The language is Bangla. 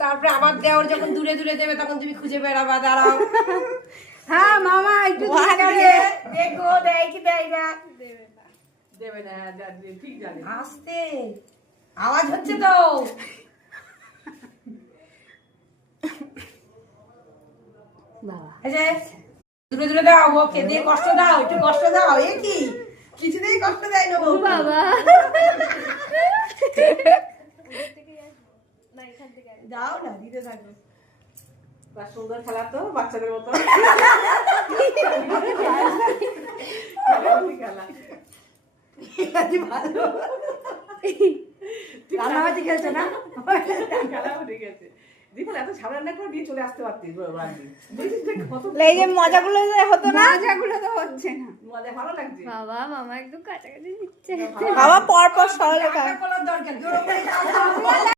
তারপরে আবার দেওর যখন দূরে দূরে দেবে তখন তুমি খুঁজে বেড়াবা, দাঁড়াও। হ্যাঁ মামা একটু দেখো দেয় কি দেয় না। দেবে না, ঠিক জানে। আস্তে আওয়াজ হচ্ছে তো। এই যে দূরে দূরে দাও, ওকে দিয়ে কষ্ট দাও, একটু কষ্ট দাও। এ কি কিছুতেই কষ্ট দেয় না বউ। বাবা দাও না, দিতে থাকো। তার সুন্দর খেলা তো বাচ্চাদের মতো খেলা। ভালো রান্নাবাজি খেলছে না? খেলা উঠে গেছে। দীপাল এত সামনে রান্না করে দিয়ে চলে আসতে পারতিস বাড়ি। এই যে মজাগুলো হতো না, মজাগুলো তো হচ্ছে না। মজা ভালো লাগছে। বাবা মামা একদম কাছাকাছি দিচ্ছে। বাবা পর পর সরল দরকার